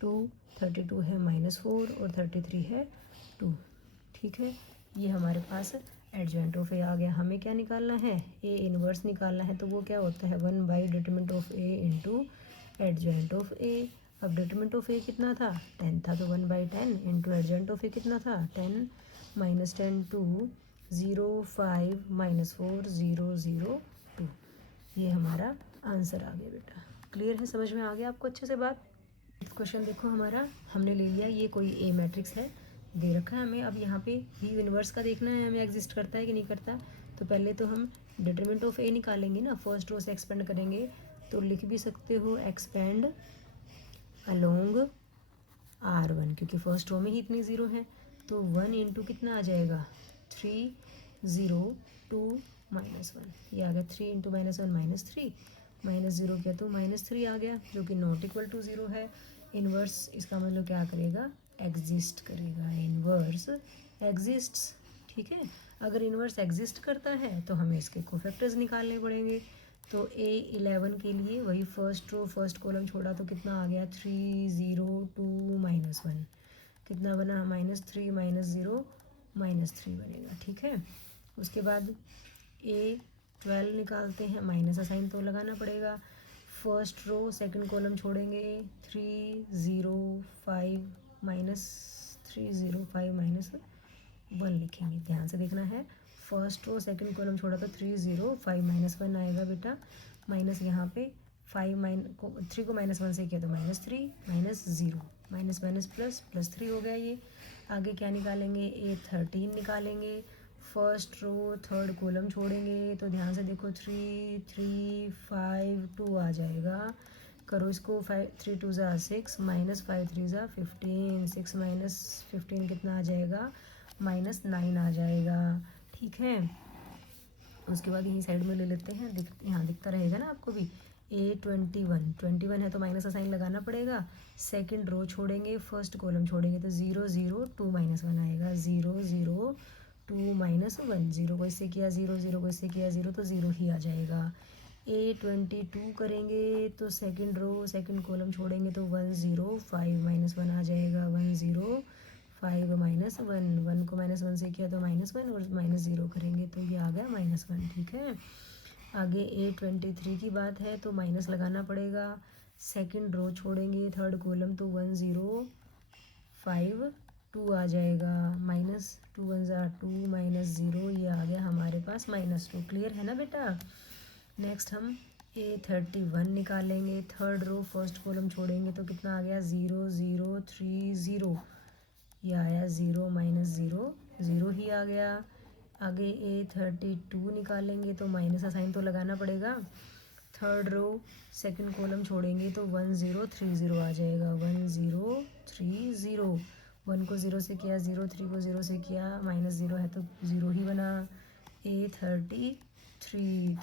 2, 32 है माइनस 4 और 33 है 2। ठीक है, ये हमारे पास एडजॉइंट ऑफ ए आ गया। हमें क्या निकालना है, ए इनवर्स निकालना है, तो वो क्या होता है 1 by determinant of A into adjoint of A. अब डिटरमिनेंट ऑफ ए कितना था 10 था, तो 1 by 10 into adjoint of A कितना था 10 माइनस 10 2 0 5 माइनस 4 0 0 2, ये हमारा आंसर आ गया बेटा। क्लियर है, समझ में आ गया आपको अच्छे से बात। क्वेश्चन देखो हमारा हमने ले लिया, ये कोई ए मैट्रिक्स है दे रखा है हमें। अब यहाँ पे भी यूनिवर्स का देखना है हमें, एग्जिस्ट करता है कि नहीं करता। तो पहले तो हम डिटरमिनेंट ऑफ ए निकालेंगे ना, फर्स्ट रो से एक्सपेंड करेंगे, तो लिख भी सकते हो एक्सपेंड अलोंग R1, क्योंकि फर्स्ट रो में ही इतनी 0 है, तो 1 इंटू कितना आ जाएगा 3 0 2 माइनस 1, ये आ गया 3 इंटू माइनस 1 माइनस 3, माइनस 0 किया तो माइनस 3 आ गया, जो कि नॉट इक्वल टू 0 है। इन्वर्स इसका मतलब क्या करेगा, एग्जिस्ट करेगा, इन्वर्स एग्जिस्ट्स। ठीक है। अगर इन्वर्स एग्जिस्ट करता है तो हमें इसके कोफैक्टर्स निकालने पड़ेंगे। तो A11 के लिए वही फर्स्ट रो फर्स्ट कॉलम छोड़ा तो कितना आ गया 3 0 2 -1, कितना बना -3 -0 -3 बनेगा, ठीक है। उसके बाद A12 निकालते हैं, माइनस का साइन तो लगाना पड़ेगा। फर्स्ट रो सेकंड कॉलम छोड़ेंगे 3 0 5 -3 0 5 -1 लिखेंगे, ध्यान से देखना है। फर्स्ट रो सेकंड कॉलम छोड़ा तो 3 0 5 -1 आएगा बेटा, माइनस यहाँ पे 3 को -1 से किया तो -3 -0 माइनस माइनस प्लस +3 हो गया ये। आगे क्या निकालेंगे A13 निकालेंगे। फर्स्ट रो थर्ड कॉलम छोड़ेंगे तो ध्यान से देखो 3 3 5 2 आ जाएगा। करो इसको 5 3 2 ज़ा 6 -5 3 ज़ा 15 6 -15 कितना आ जाएगा -9 आ जाएगा, ठीक है। उसके बाद यहीं साइड में ले लेते हैं, यहाँ दिखता रहेगा ना आपको भी। A21 है तो माइनस का साइन लगाना पड़ेगा। सेकंड रो छोड़ेंगे फर्स्ट कॉलम छोड़ेंगे तो 0 0 2 -1 आएगा, 0 0 2 -1, 0 को इससे किया 0 0 को इससे किया 0 तो 0 ही आ जाएगा। A22 करेंगे तो सेकंड रो सेकंड कॉलम छोड़ेंगे तो 1 0 5 -1 आ जाएगा, 1 0 5 -1, 1 को -1 से किया तो -1 और -0 करेंगे तो ये आ गया -1, ठीक है। आगे A23 की बात है तो माइनस लगाना पड़ेगा। सेकंड रो छोड़ेंगे थर्ड कॉलम तो 1 0 5 2 आ जाएगा, -2 1 ज़ा 2 -0 ये आ गया हमारे पास -2। क्लियर है ना बेटा। नेक्स्ट हम A31 निकालेंगे। थर्ड रो फर्स्ट कॉलम छोड़ेंगे तो कितना आ गया 0 0 3 0, ये आया 0 -0 0 ही आ गया। आगे A32 निकालेंगे तो माइनस का साइन तो लगाना पड़ेगा। थर्ड रो सेकंड कॉलम छोड़ेंगे तो 1 0 3 0 आ जाएगा, 1 0 3 0, 1 को 0 से किया 0, 3 को 0 से किया -0 है तो 0 ही बना। A33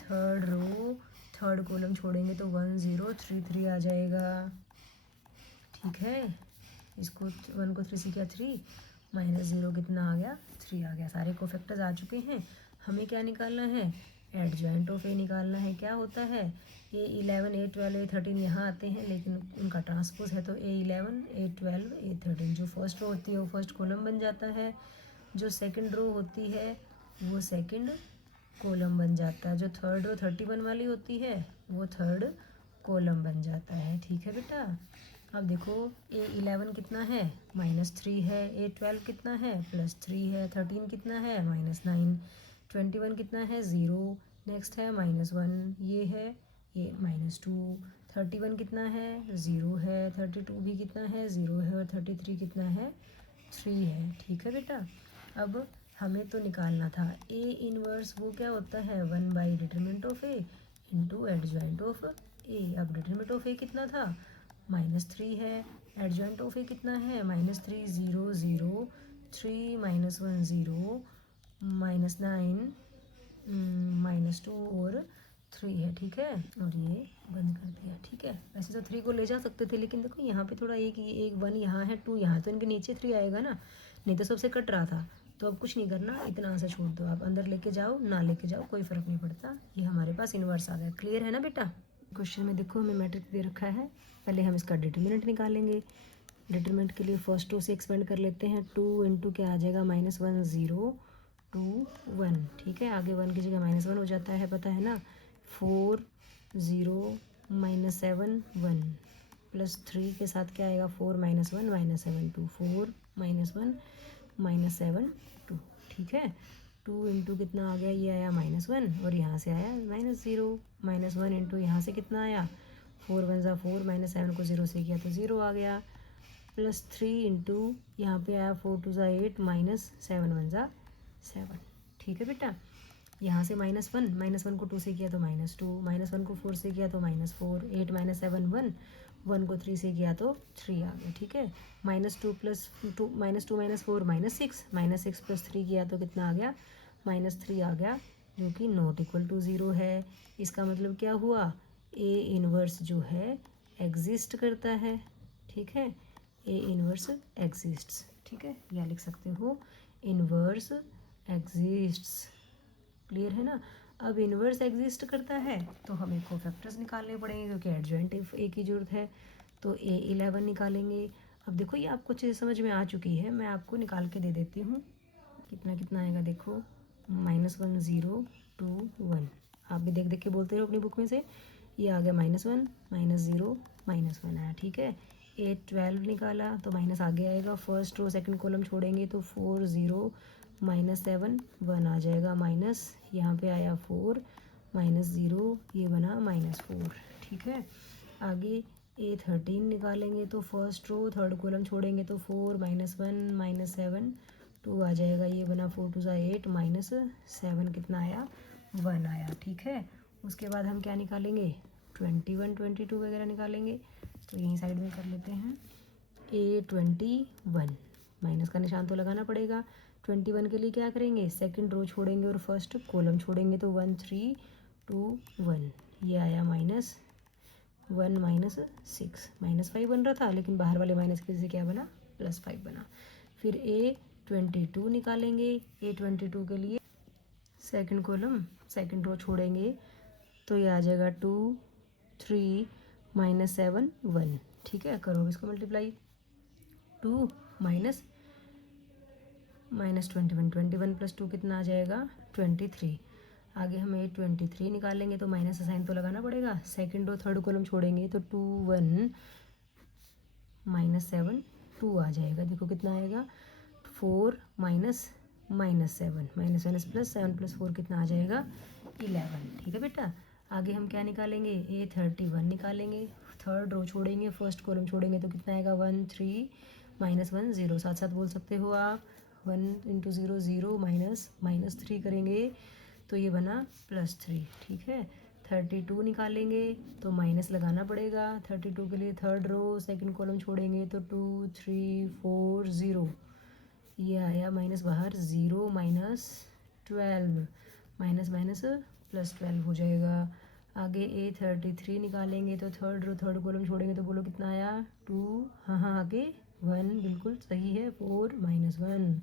third row third column छोड़ेंगे तो 1 0 3 3 आ जाएगा, ठीक है। इसको 1 को 3 से किया 3 -0 कितना आ गया 3 आ गया। सारे कोफैक्टर्स आ चुके हैं। हमें क्या निकालना है एडजॉइंट ऑफ ए निकालना है। क्या होता है A11 A12 A13 यहाँ आते हैं लेकिन उनका ट्रांसपोज है तो A11 A12 A13, जो फर्स्ट रो होती है वो फर्स्ट कॉलम बन जाता है, जो सेकंड रो होती है वो सेकंड कॉलम बन जाता है, जो थर्ड रो 31 वाली होती है वो थर्ड कॉलम बन जाता है, ठीक है बेटा। अब देखो A11 कितना है -3 है, A12 कितना है +3 है, 13 कितना है -9, 21 कितना है 0, नेक्स्ट है -1 ये है, ये -2, 31 कितना है 0 है, 32 भी कितना है 0 है और 33 कितना है 3 है, ठीक है बेटा। अब हमें तो निकालना था A इनवर्स, वो क्या होता है determinant of A into adjoint of A। अब डिटरमिनेंट ऑफ A कितना था -3 है, एडजॉइंट ऑफ A कितना है -3 0 0 3 -1 0 -9 -2 और 3 है, ठीक है। और ये बंद कर दिया, ठीक है। वैसे तो 3 को ले जा सकते थे लेकिन देखो यहाँ पे थोड़ा एक 1 यहाँ है 2 यहाँ, तो इनके नीचे 3 आएगा ना, नहीं तो सबसे कट रहा था। तो अब कुछ नहीं करना, इतना सा छोड़ दो, आप अंदर लेके जाओ ना लेके जाओ कोई फ़र्क नहीं पड़ता। ये हमारे पास इन्वर्स आ गया। क्लियर है ना बेटा। क्वेश्चन में देखो हमें मैट्रिक्स दे रखा है, पहले हम इसका डिटरमिनेंट निकालेंगे। डिटरमिनेंट के लिए फर्स्ट रो से एक्सपेंड कर लेते हैं, 2 इंटू क्या आ जाएगा -1 0 2 1, ठीक है। आगे 1 की जगह -1 हो जाता है, पता है ना। 4 0 -7 1 +3 के साथ क्या आएगा 4 -1 -7 2, 4 -1 -7 2, ठीक है। 2 इंटू कितना आ गया, ये आया -1 और यहाँ से आया -0, -1 इंटू यहाँ से कितना आया 4 1 ज़ा 4, -7 को 0 से किया तो 0 आ गया, +3 इंटू यहाँ पे आया 4 2 ज़ा 8 -7 1 ज़ा 7, ठीक है बेटा। यहाँ से -1 को 2 से किया तो -2, -1 को 4 से किया तो -4, 8 -7 1, 1 को 3 से किया तो 3 आ गया, ठीक है। -2 + 2 -2 -4 -6 + 3 किया तो कितना आ गया -3 आ गया, जो कि नॉट इक्वल टू 0 है। इसका मतलब क्या हुआ A इनवर्स जो है एग्जिस्ट करता है, ठीक है। A इनवर्स एग्जिस्ट्स, ठीक है। या लिख सकते हो इनवर्स एग्जिस्ट्स। क्लियर है ना। अब इन्वर्स एग्जिस्ट करता है तो हमें कोफैक्टर्स निकालने पड़ेंगे क्योंकि एडजॉइंट ए की ज़रूरत है, तो A11 निकालेंगे। अब देखो ये आपको चीज़ समझ में आ चुकी है, मैं आपको निकाल के दे देती हूँ। कितना कितना आएगा देखो, -1 0 2 1। आप भी देख देख के बोलते रहो अपनी बुक में से। ये आ गया -1 -0 -1 आया, ठीक है। A12 निकाला तो माइनस आगे आएगा, फर्स्ट रो सेकंड कॉलम छोड़ेंगे तो 4 0 -7 1 आ जाएगा, माइनस यहाँ पे आया 4 -0 ये बना -4, ठीक है। आगे A13 निकालेंगे तो फर्स्ट रो थर्ड कॉलम छोड़ेंगे तो 4 -1 -7 2 आ जाएगा, ये बना 4 2 8 -7 कितना आया 1 आया, ठीक है। उसके बाद हम क्या निकालेंगे 21 22 वगैरह निकालेंगे, तो यहीं साइड में कर लेते हैं। A21 माइनस का निशान तो लगाना पड़ेगा। 21 के लिए क्या करेंगे, सेकंड रो छोड़ेंगे और फर्स्ट कॉलम छोड़ेंगे तो 1 3 2 1 ये आया -1 -6 -5 बन रहा था, लेकिन बाहर वाले माइनस की वजह से क्या बना +5 बना। फिर A22 निकालेंगे। A22 के लिए सेकंड कॉलम सेकंड रो छोड़ेंगे तो ये आ जाएगा 2 3 -7 1, ठीक है। करो इसको मल्टीप्लाई, 2 -21 + 2 कितना आ जाएगा 23। आगे हम A23 निकालेंगे तो माइनस साइन तो लगाना पड़ेगा, सेकंड रो थर्ड कॉलम छोड़ेंगे तो 2 1 -7 2 आ जाएगा। देखो कितना आएगा 4 -7 -7 + 4 कितना आ जाएगा 11, ठीक है बेटा। आगे हम क्या निकालेंगे A31 निकालेंगे, थर्ड रो छोड़ेंगे फर्स्ट कॉलम छोड़ेंगे तो कितना आएगा 1 3 -1 0, साथ साथ बोल सकते हो आप। 1 × 0 0 -3 करेंगे तो ये बना +3, ठीक है। 32 निकालेंगे तो माइनस लगाना पड़ेगा, 32 के लिए थर्ड रो सेकंड कॉलम छोड़ेंगे तो 2 3 4 0 ये आया माइनस बाहर 0 -12 माइनस माइनस +12 हो जाएगा। आगे A33 निकालेंगे तो थर्ड रो थर्ड कॉलम छोड़ेंगे तो बोलो कितना आया 2, हाँ आगे 1 बिल्कुल सही है, 4 -1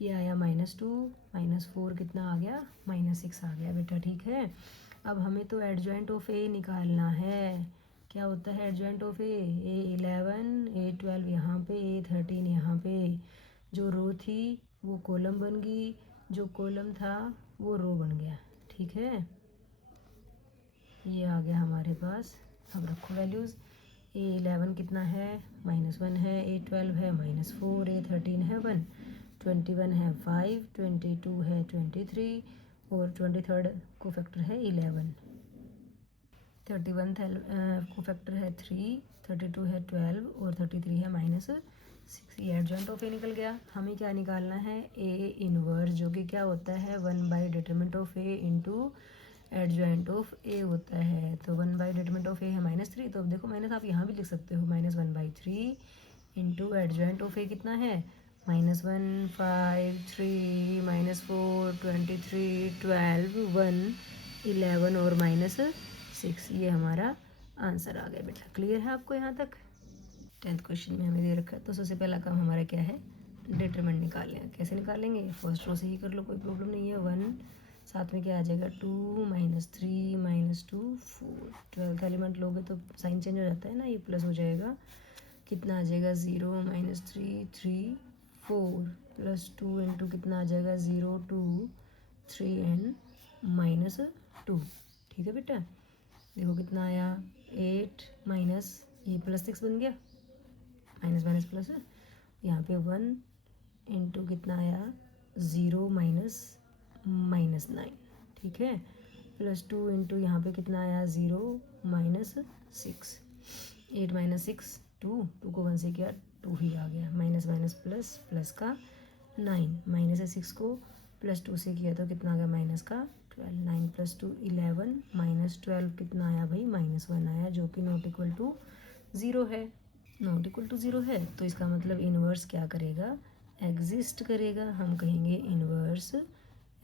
ये आया -2 -4 कितना आ गया -6 आ गया बेटा, ठीक है। अब हमें तो एडजॉइंट ऑफ ए निकालना है। क्या होता है adjoint of A, A11 A12 यहाँ पे A13 यहाँ पे, जो रो थी वो कॉलम बन गई, जो कॉलम था वो रो बन गया, ठीक है। ये आ गया हमारे पास। अब रखो वैल्यूज़, A11 कितना है -1 है, A12 है -4, A13 है 1, 21 है 5, 22 है 23 और 23rd को फैक्टर है 11, 31 को फैक्टर है 3, 32 है 12 और 33 है -6। ये एडजॉइंट ऑफ ए निकल गया। हमें क्या निकालना है ए इनवर्स, जो कि क्या होता है 1/det इंटू एडजॉइंट ऑफ ए होता है। तो 1/det है -3, तो अब देखो माइनस आप यहाँ भी लिख सकते हो -1/3 इंटू एडजॉइंट ऑफ ए कितना है -1 5 3 -4 23 12 1 11 और -6, ये हमारा आंसर आ गया बेटा। क्लियर है आपको यहाँ तक। 10th क्वेश्चन में हमें दे रखा है, तो सबसे पहला काम हमारा क्या है डिटरमिनेंट निकाल लें। कैसे निकालेंगे, फर्स्ट रो से ही कर लो, कोई प्रॉब्लम नहीं है। 1 साथ में क्या आ जाएगा 2 -3 -2 4, 12th एलिमेंट लोगे तो साइन चेंज हो जाता है ना, ये प्लस हो जाएगा, कितना आ जाएगा 0 -3 3 4 +2 इंटू कितना आ जाएगा 0 2 3 एंड -2, ठीक है बेटा। देखो कितना आया 8 माइनस ये +6 बन गया, माइनस माइनस प्लस, यहाँ पे 1 इंटू कितना आया 0 -9, ठीक है, +2 इंटू यहाँ पे कितना आया 0 -6, 8 -6 2 को 1 से किया 2 ही आ गया, माइनस माइनस प्लस प्लस का 9, -6 को +2 से किया तो कितना आ गया माइनस का 12, 9 + 2 11 -12 कितना आया भाई -1 आया, जो कि नॉट इक्वल टू 0 है। नॉट इक्वल टू 0 है तो इसका मतलब इन्वर्स क्या करेगा एग्जिस्ट करेगा। हम कहेंगे इन्वर्स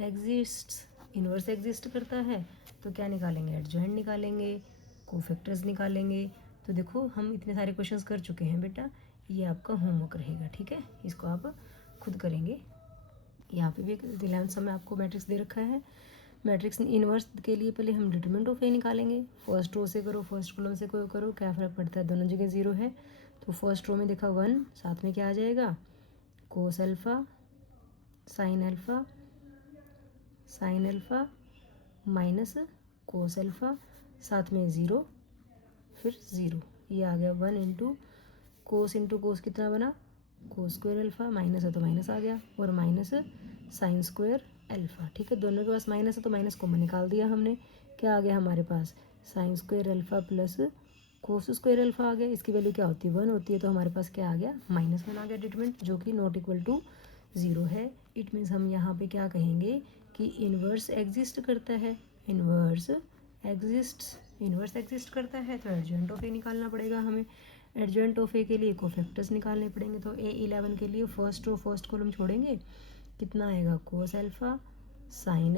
एग्जिस्ट। इन्वर्स एग्जिस्ट करता है तो क्या निकालेंगे एडजॉइंट निकालेंगे, कोफैक्टर्स निकालेंगे। तो देखो हम इतने सारे क्वेश्चंस कर चुके हैं बेटा, ये आपका होमवर्क रहेगा, ठीक है। इसको आप खुद करेंगे, यहाँ पे भी 11th सम में आपको मैट्रिक्स दे रखा है। मैट्रिक्स इन्वर्स के लिए पहले हम डिटरमिनेंट ऑफ ए निकालेंगे। फर्स्ट रो से करो, फर्स्ट कॉलम से कोई करो, क्या फ़र्क पड़ता है, दोनों जगह 0 है। तो फर्स्ट रो में देखा 1, साथ में क्या आ जाएगा, cos alpha sine alpha minus cos alpha, साथ में 0 फिर 0, ये आ गया 1 इंटू कोस कितना बना, कोस स्क्वायर अल्फ़ा, माइनस है तो माइनस आ गया, और माइनस साइन स्क्वायर अल्फ़ा। ठीक है, दोनों के पास माइनस है तो माइनस कॉमन निकाल दिया हमने, क्या आ गया हमारे पास, sine square alpha plus cos square alpha आ गया। इसकी वैल्यू क्या होती है, 1 होती है, तो हमारे पास क्या आ गया, -1 आ गया डिटरमिनेंट, जो कि नॉट इक्वल टू 0 है। इट मीन्स हम यहाँ पे क्या कहेंगे कि इन्वर्स एग्जिस्ट करता है, इन्वर्स एग्जिस्ट करता है, तो एडजॉइंट ऑफ ए निकालना पड़ेगा हमें। एडजॉइंट ऑफ ए के लिए कोफैक्टर्स निकालने पड़ेंगे। तो A11 के लिए फर्स्ट रो फर्स्ट कॉलम छोड़ेंगे, कितना आएगा, cos alpha sine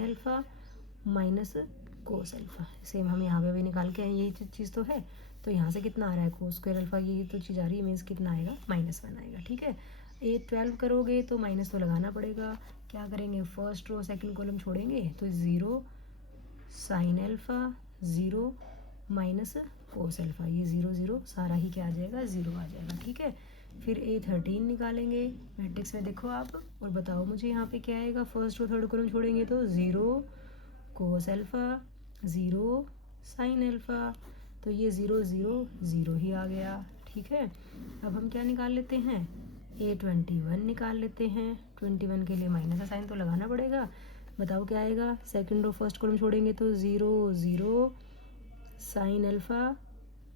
alpha minus cos alpha. Same हम यहाँ पे भी निकाल के आए, यही चीज़ तो है। तो यहाँ से कितना आ रहा है, कोस स्क्वायर अल्फ़ा, ये तो चीज़ आ रही है, मीन्स कितना आएगा, -1 आएगा। ठीक है, A12 करोगे तो माइनस तो लगाना पड़ेगा। क्या करेंगे, फर्स्ट रो सेकंड कॉलम छोड़ेंगे, तो 0 sine alpha 0 minus cos alpha, ये 0 0 सारा ही क्या आ जाएगा, 0 आ जाएगा। ठीक है, फिर A13 निकालेंगे मैट्रिक्स में, देखो आप और बताओ मुझे यहाँ पे क्या आएगा। फर्स्ट रो थर्ड कॉलम छोड़ेंगे तो 0 कोस अल्फ़ा 0 साइन अल्फ़ा, तो ये 0 0 0 ही आ गया। ठीक है, अब हम क्या निकाल लेते हैं, A21 निकाल लेते हैं। 21 के लिए माइनस का साइन तो लगाना पड़ेगा। बताओ क्या आएगा, सेकंड रो फर्स्ट कॉलम छोड़ेंगे तो 0 0 sine alpha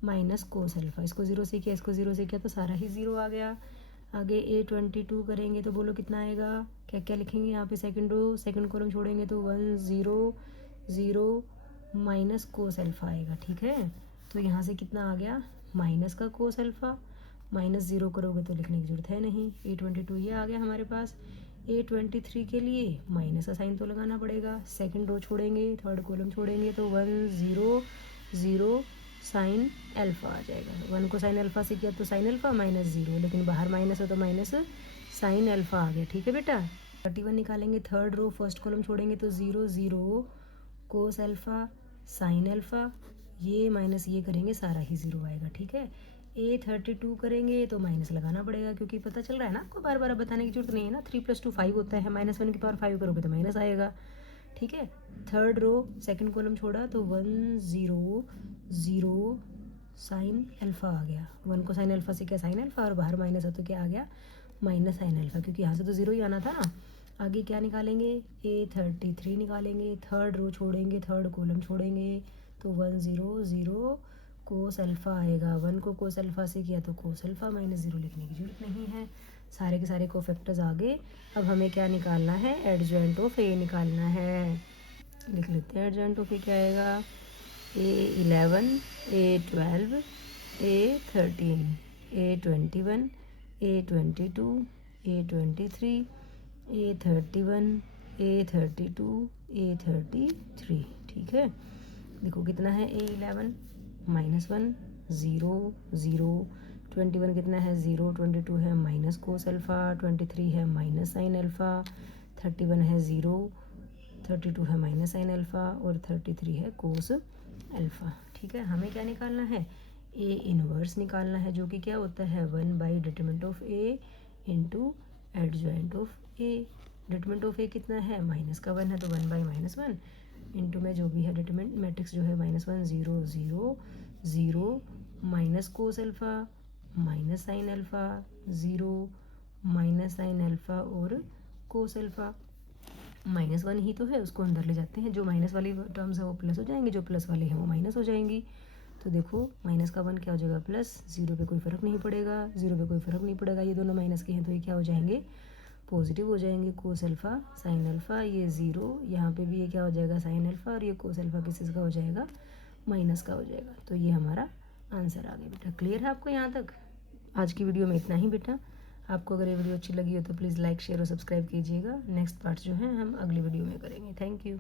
minus cos alpha, इसको 0 से किया, इसको 0 से किया, तो सारा ही 0 आ गया। आगे A22 करेंगे तो बोलो कितना आएगा, क्या क्या लिखेंगे यहाँ पे, सेकंड रो सेकंड कॉलम छोड़ेंगे तो 1 0 0 माइनस कोस अल्फ़ा आएगा। ठीक है, तो यहाँ से कितना आ गया, माइनस का कोस अल्फ़ा, -0 करोगे तो लिखने की जरूरत है नहीं। A22 ये आ गया हमारे पास। A23 के लिए माइनस का साइन तो लगाना पड़ेगा। सेकंड रो छोड़ेंगे थर्ड कॉलम छोड़ेंगे तो 1 0 0 साइन अल्फ़ा आ जाएगा। 1 को साइन अल्फ़ा से किया तो साइन अल्फ़ा -0, लेकिन बाहर माइनस है तो माइनस साइन अल्फ़ा आ गया। ठीक है बेटा, 31 निकालेंगे, थर्ड रो फर्स्ट कॉलम छोड़ेंगे तो 0 0 कोस अल्फ़ा साइन अल्फ़ा, ये माइनस ये करेंगे, सारा ही 0 आएगा। ठीक है, A32 करेंगे तो माइनस लगाना पड़ेगा, क्योंकि पता चल रहा है ना आपको, बार बार बताने की जरूरत नहीं है ना। 3 + 2 5 होता है, -1 की पावर 5 करोगे तो माइनस आएगा। ठीक है, थर्ड रो सेकंड कॉलम छोड़ा तो 1 0 0 साइन अल्फ़ा आ गया। 1 को साइन अल्फ़ा से क्या, साइन अल्फ़ा, और बाहर माइनस है तो क्या आ गया, माइनस साइन अल्फ़ा, क्योंकि यहाँ से तो 0 ही आना था ना। आगे क्या निकालेंगे, A33 निकालेंगे, थर्ड रो छोड़ेंगे थर्ड कॉलम छोड़ेंगे तो 1 0 0 कोस अल्फ़ा आएगा। 1 को कोस अल्फ़ा से किया तो कोस अल्फ़ा, -0 लिखने की जरूरत नहीं है, सारे के सारे कोफैक्टर्स आ गए। अब हमें क्या निकालना है, एडजॉइंट ऑफ ए निकालना है। लिख लेते हैं, एडजॉइंट ऑफ ए क्या आएगा, A11 A12 A13 A21 A22 A23 A31 A32 A33। ठीक है, देखो कितना है, A11 -1 0 0 21 कितना है, 0 22 है माइनस कोस अल्फ़ा, 23 है माइनस साइन अल्फ़ा, 31 है 0 32 है माइनस साइन अल्फ़ा, और 33 है कोस अल्फ़ा। ठीक है, हमें क्या निकालना है, ए इनवर्स निकालना है, जो कि क्या होता है, determinant of A into adjoint of A. Determinant of A कितना है, -1 है तो 1/-1 इंटू में जो भी है डिटरमिनेंट मैट्रिक्स जो है -1 0 0 0 minus cos alpha minus sine alpha 0 minus sine alpha और कोस अल्फ़ा। -1 ही तो है, उसको अंदर ले जाते हैं, जो माइनस वाली टर्म्स है वो प्लस हो जाएंगे, जो प्लस वाले हैं वो माइनस हो जाएंगी। तो देखो माइनस का 1 क्या हो जाएगा, प्लस, 0 पे कोई फ़र्क नहीं पड़ेगा, 0 पे कोई फ़र्क नहीं पड़ेगा, ये दोनों माइनस के हैं तो ये क्या हो जाएंगे, पॉजिटिव हो जाएंगे। कोस अल्फ़ा साइन अल्फ़ा, ये 0, यहाँ पे भी ये क्या हो जाएगा, साइन अल्फ़ा, और ये कोस अल्फ़ा किस का हो जाएगा, माइनस का हो जाएगा। तो ये हमारा आंसर आ गया बेटा। क्लियर है आपको यहाँ तक? आज की वीडियो में इतना ही बेटा। आपको अगर ये वीडियो अच्छी लगी हो तो प्लीज़ लाइक शेयर और सब्सक्राइब कीजिएगा। नेक्स्ट पार्ट जो है हम अगली वीडियो में करेंगे। Thank you.